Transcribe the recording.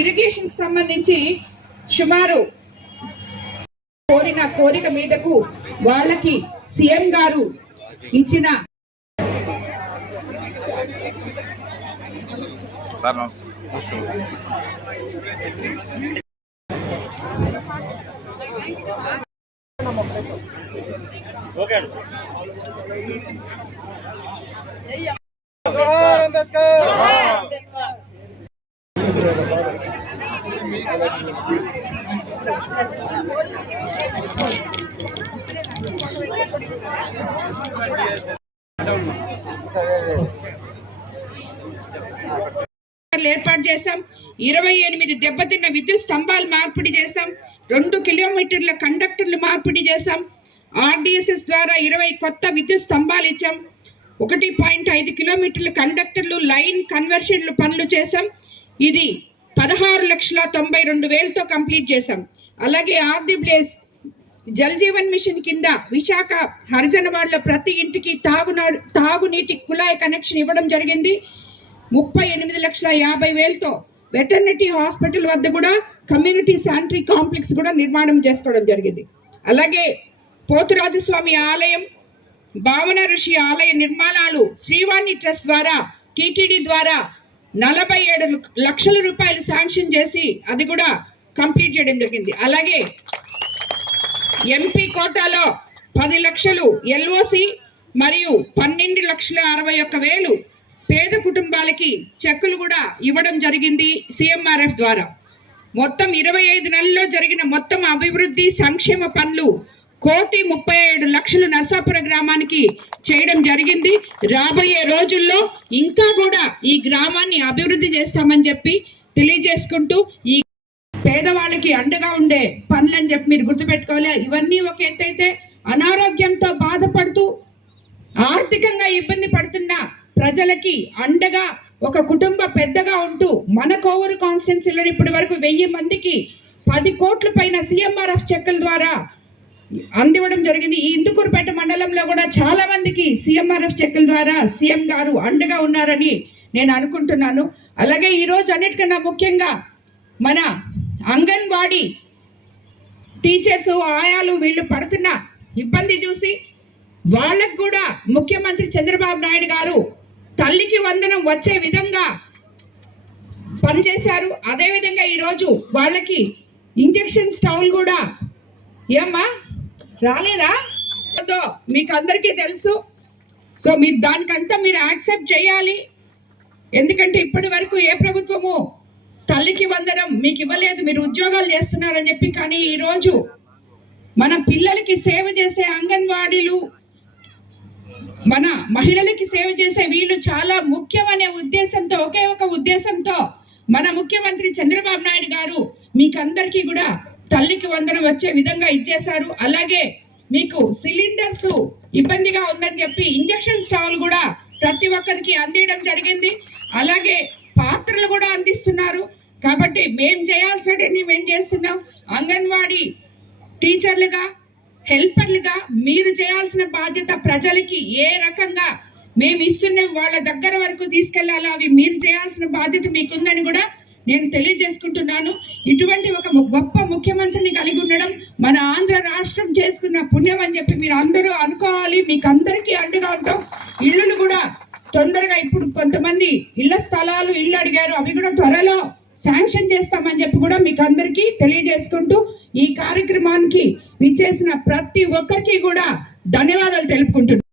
Irrigation సంబంధించి సుమారు కోరిన కోరిక మీదకు వాళ్ళకి సీఎం గారు ఇచ్చిన ఏర్పాటు చేశాం. 28 దెబ్బతిన్న విద్యుత్ స్తంభాలు మార్పిడి చేశాం. 2 కిలోమీటర్ల కండక్టర్లు మార్పిడి చేశాం. ఆర్డీఎస్ఎస్ ద్వారా 20 కొత్త విద్యుత్ స్తంభాలు ఇచ్చాం. 1.5 కిలోమీటర్ల కండక్టర్లు లైన్ కన్వర్షన్లు పనులు చేశాం. ఇది 16,92,000తో కంప్లీట్ చేశాం. అలాగే ఆర్డబ్ల్యూఎస్ జల్ జీవన్ మిషన్ కింద విశాఖ హరిజనవాడలో ప్రతి ఇంటికి తాగునీటి కుళాయి కనెక్షన్ ఇవ్వడం జరిగింది. 38,50,000తో వెటర్నరీ హాస్పిటల్ వద్ద కూడా కమ్యూనిటీ శానిటరీ కాంప్లెక్స్ కూడా నిర్మాణం చేసుకోవడం జరిగింది. అలాగే పోతురాజస్వామి ఆలయం, భావన ఋషి ఆలయ నిర్మాణాలు శ్రీవాణి ట్రస్ట్ ద్వారా టీటీడీ ద్వారా 47 లక్షల రూపాయలు శాంక్షన్ చేసి అది కూడా కంప్లీట్ చేయడం జరిగింది. అలాగే ఎంపీ కోటాలో 10 లక్షలు ఎల్ఓసి మరియు 12,61,000 పేద కుటుంబాలకి చెక్కులు కూడా ఇవ్వడం జరిగింది సిఎంఆర్ఎఫ్ ద్వారా. మొత్తం 25 నెలల్లో జరిగిన మొత్తం అభివృద్ధి సంక్షేమ పనులు 1,37,00,000 నర్సాపుర గ్రామానికి చేయడం జరిగింది. రాబోయే రోజుల్లో ఇంకా కూడా ఈ గ్రామాన్ని అభివృద్ధి చేస్తామని చెప్పి తెలియజేసుకుంటూ ఈ పేదవాళ్ళకి అండగా ఉండే పనులని చెప్పి మీరు గుర్తుపెట్టుకోవాలి. ఇవన్నీ ఒక ఎత్తైతే అనారోగ్యంతో బాధపడుతూ ఆర్థికంగా ఇబ్బంది పడుతున్న ప్రజలకి అండగా ఒక కుటుంబ పెద్దగా ఉంటూ మన కోవూరు కాన్స్టిట్యున్సీలో ఇప్పటి వరకు 1000 మందికి 10 కోట్ల పైన సిఎంఆర్ఎఫ్ చెక్కుల ద్వారా అందివ్వడం జరిగింది. ఈ ఇందుకూరుపేట మండలంలో కూడా చాలా మందికి సిఎంఆర్ఎఫ్ చెక్కుల ద్వారా సీఎం గారు అండగా ఉన్నారని నేను అనుకుంటున్నాను. అలాగే ఈరోజు అన్నిటికన్నా ముఖ్యంగా మన అంగన్వాడీ టీచర్స్ ఆయాలు వీళ్ళు పడుతున్న ఇబ్బంది చూసి వాళ్ళకు కూడా ముఖ్యమంత్రి చంద్రబాబు నాయుడు గారు తల్లికి వందనం వచ్చే విధంగా పనిచేశారు. అదేవిధంగా ఈరోజు వాళ్ళకి ఇంజెక్షన్ స్టౌల్ కూడా ఏమ్మా రాలేదా మీకు అందరికీ తెలుసు. సో మీరు దానికంతా మీరు యాక్సెప్ట్ చేయాలి. ఎందుకంటే ఇప్పటి వరకు ఏ ప్రభుత్వము తల్లికి వందనం మీకు ఇవ్వలేదు, మీరు ఉద్యోగాలు చేస్తున్నారని చెప్పి. కానీ ఈరోజు మన పిల్లలకి సేవ చేసే అంగన్వాడీలు, మన మహిళలకి సేవ చేసే వీళ్ళు చాలా ముఖ్యమనే ఉద్దేశంతో, ఒకే ఒక ఉద్దేశంతో మన ముఖ్యమంత్రి చంద్రబాబు నాయుడు గారు మీకందరికీ కూడా తల్లికి వందనం వచ్చే విధంగా ఇచ్చేశారు. అలాగే మీకు సిలిండర్స్ ఇబ్బందిగా ఉందని చెప్పి ఇంజెక్షన్ స్టవ్ కూడా ప్రతి ఒక్కరికి అందించడం జరిగింది. అలాగే పాత్రలు కూడా అందిస్తున్నారు. కాబట్టి మేము చేయాల్సినవి మేము చేస్తున్నాం. అంగన్వాడీ టీచర్లుగా, హెల్పర్లుగా మీరు చేయాల్సిన బాధ్యత ప్రజలకి ఏ రకంగా మేము ఇస్తున్న వాళ్ళ దగ్గర వరకు తీసుకెళ్లాలో అవి మీరు చేయాల్సిన బాధ్యత మీకుందని కూడా నేను తెలియజేసుకుంటున్నాను. ఇటువంటి ఒక గొప్ప ముఖ్యమంత్రిని కలిగి ఉండడం మన ఆంధ్ర రాష్ట్రం చేసుకున్న పుణ్యం అని చెప్పి మీరు అందరూ అనుకోవాలి. మీకు అందరికీ అండగా ఉంటాం. ఇళ్ళు కూడా తొందరగా, ఇప్పుడు కొంతమంది ఇళ్ల స్థలాలు ఇళ్ళు అడిగారు, అవి కూడా త్వరలో శాంక్షన్ చేస్తామని చెప్పి కూడా మీకు అందరికీ తెలియజేసుకుంటూ ఈ కార్యక్రమానికి విచ్చేసిన ప్రతి ఒక్కరికి కూడా ధన్యవాదాలు తెలుపుకుంటున్నాను.